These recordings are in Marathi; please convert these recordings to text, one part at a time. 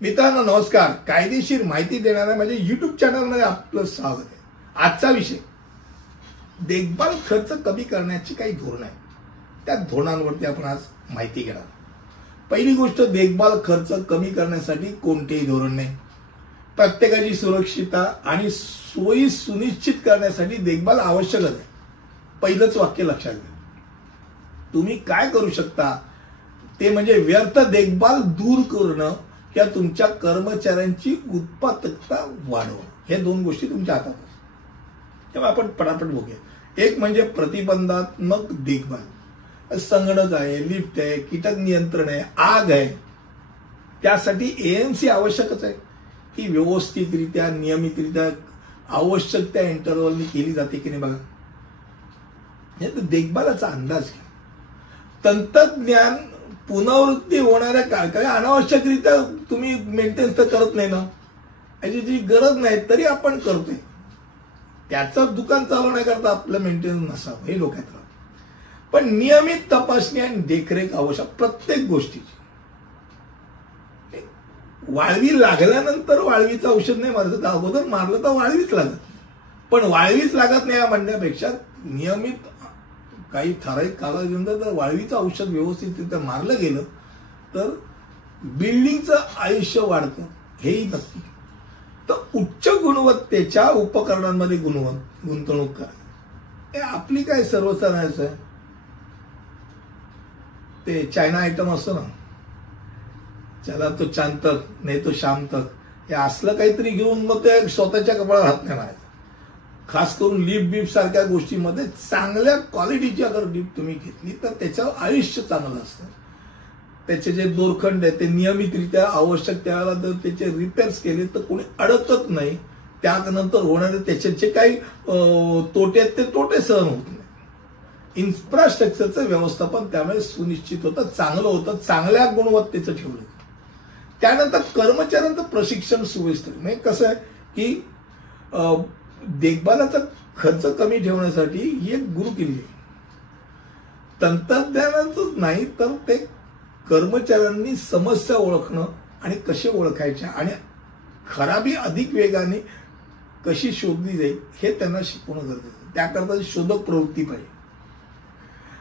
मित्रांनो नमस्कार. कायदेशीर माहिती देणाऱ्या माझ्या YouTube चॅनलमध्ये आपलं स्वागत आहे. आजचा विषय देखभाल खर्च कमी करण्याची काही धोरण आहे. त्या धोरणांवरती आपण आज माहिती घेणार. पहिली गोष्ट, देखभाल खर्च कमी करण्यासाठी कोणतेही धोरण नाही. प्रत्येकाची सुरक्षितता आणि सोयी सुनिश्चित करण्यासाठी देखभाल आवश्यकच आहे. पहिलंच वाक्य लक्षात घ्या. तुम्ही काय करू शकता ते म्हणजे व्यर्थ देखभाल दूर करणं किंवा तुमच्या कर्मचाऱ्यांची उत्पादकता वाढवणं. हे दोन गोष्टी तुमच्या हातात आहेत. तेव्हा आपण पटापट बघूया. एक म्हणजे प्रतिबंधात्मक देखभाल. संगणक आहे, लिफ्ट आहे, कीटक नियंत्रण आहे, आग आहे. त्यासाठी एएमसी आवश्यकच आहे की व्यवस्थितरित्या नियमितरित्या आवश्यक त्या इंटरव्हलनी केली जाते की नाही बघा. हे देखभालाचा अंदाज घ्या. तंत्रज्ञान पुनरावृत्ती होणाऱ्या कारखाने अनावश्यकरित्या तुम्ही मेंटेनन्स तर करत नाही ना. याची जी गरज नाही तरी आपण करतोय. त्याचं दुकान चालवण्याकरता आपलं मेंटेनन्स नसावं हे डोक्यात राहा. पण नियमित तपासणी आणि देखरेख आवश्यक प्रत्येक गोष्टीची. वाळवी लागल्यानंतर वाळवीचं औषध नाही मारायचं. अगोदर मारलं तर वाळवीच लागत, पण वाळवीच लागत नाही म्हणण्यापेक्षा नियमित काही ठराविक कालावधीनंतर जर वाळवीचं औषध व्यवस्थितरित्या मारलं गेलं तर बिल्डिंगचं आयुष्य वाढतं हेही नक्की. तर उच्च गुणवत्तेच्या उपकरणांमध्ये गुंतवणूक करा. हे आपली काय सर्वसाधारण आहे. ते चायना आयटम असतो ना, चला तो चांद तक नाही तो शाम तक, हे असलं काहीतरी घेऊन मग ते स्वतःच्या कपाळावर हात नाही मारायचा. खास करून लिप बीप सारख्या गोष्टीमध्ये चांगल्या क्वालिटीची अगर लिप तुम्ही घेतली तर त्याचं आयुष्य चांगलं असतं. त्याचे जे दोरखंड आहे ते नियमितरित्या आवश्यक त्यावेळेला जर त्याचे रिपेअर्स केले तर कोणी अडकत नाही. त्यानंतर होणारे त्याचे जे काही तोटे आहेत ते तोटे सहन होत नाही. इन्फ्रास्ट्रक्चरचं व्यवस्थापन त्यामुळे सुनिश्चित होतं, चांगलं होतं, चांगल्या गुणवत्तेचं ठेवलं. त्यानंतर कर्मचाऱ्यांचं प्रशिक्षण सुव्यवस्थित. म्हणजे कसं आहे की देखभालाचा खर्च कमी ठेवण्यासाठी ही एक गुरुकिल्ली आहे. तंत्रज्ञानाचंच नाही तर ते कर्मचाऱ्यांनी समस्या ओळखणं आणि कसे ओळखायच्या आणि खराबी अधिक वेगाने कशी शोधली जाईल हे त्यांना शिकवणं गरजेचं आहे. त्याकरता शोधक प्रवृत्ती पाहिजे.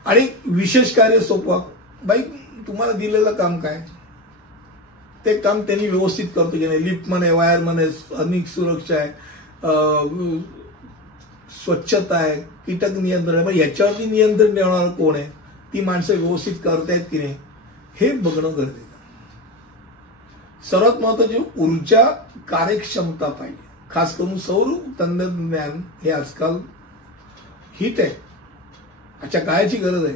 आणि विशेष कार्य सोपवा. बाई तुम्हाला दिलेलं काम काय, ते काम त्यांनी व्यवस्थित करतो की नाही. लिफ्ट म्हणे, वायर म्हणे, अनेक सुरक्षा आहे, स्वच्छता आहे, कीटक नियंत्रण आहे, याच्यावरती नियंत्रण ठेवणार कोण आहे, ती माणसं व्यवस्थित करतायत की नाही हे बघणं गरजेचं. सर्वात महत्वाची ऊर्जा कार्यक्षमता पाहिजे. खास करून सौर तंत्रज्ञान हे आजकाल हिट आहे, आजच्या काळाची गरज आहे.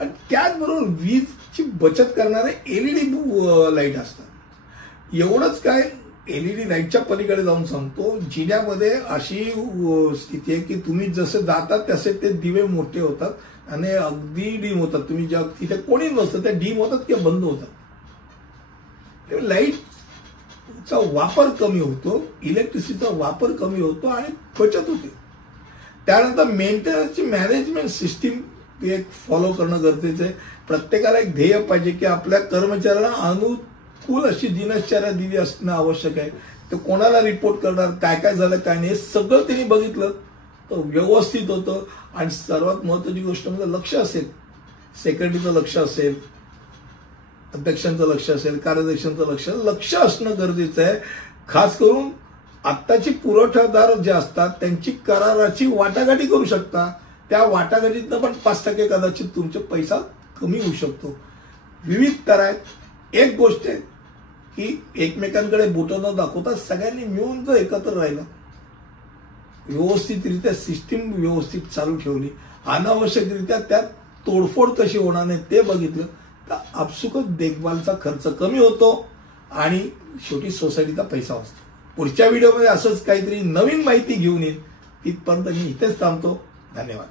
आणि त्याचबरोबर वीजची बचत करणारे एलईडी लाईट असतात. एवढंच काय, एलईडी लाईटच्या पलीकडे जाऊन सांगतो, जिन्यामध्ये अशी स्थिती आहे की तुम्ही जसे जातात तसे ते दिवे मोठे होतात आणि अगदी डीम होतात. तुम्ही ज्या तिथे कोणी नसतं त्या डीम होतात किंवा बंद होतात. लाईटचा वापर कमी होतो, इलेक्ट्रिसिटीचा वापर कमी होतो आणि बचत होते. त्यानंतर मेंटेनन्सची मॅनेजमेंट सिस्टीम एक फॉलो करणं गरजेचं आहे. प्रत्येकाला एक ध्येय पाहिजे की आपल्या कर्मचाऱ्यांना अनुकूल अशी दिनचर्या दिली असणं आवश्यक आहे. तर कोणाला रिपोर्ट करणार, काय काय झालं काय नाही हे सगळं त्यांनी बघितलं तर व्यवस्थित होतं. आणि सर्वात महत्वाची गोष्ट म्हणजे लक्ष असेल, सेक्रेटरीचं लक्ष असेल, अध्यक्षांचं लक्ष असेल, कार्याध्यक्षांचं लक्ष असणं गरजेचं आहे. खास करून आत्ताची पुरवठादार जे असतात त्यांची कराराची वाटाघाटी करू शकता. त्या वाटाघाटीतनं पण 5% कदाचित तुमचे पैसा कमी होऊ शकतो. विविध तर आहेत. एक गोष्ट आहे की एकमेकांकडे बोटं न दाखवता सगळ्यांनी मिळून जर एकत्र राहिलं, व्यवस्थितरित्या सिस्टीम व्यवस्थित चालू ठेवली, अनावश्यकरित्या त्यात तोडफोड कशी होणार नाही ते बघितलं तर आपसुकच देखभालचा खर्च कमी होतो आणि शेवटी सोसायटीचा पैसा वाचतो. पुढच्या व्हिडिओमध्ये असंच काहीतरी नवीन माहिती घेऊन येईल. तिथपर्यंत मी इथेच थांबतो. धन्यवाद.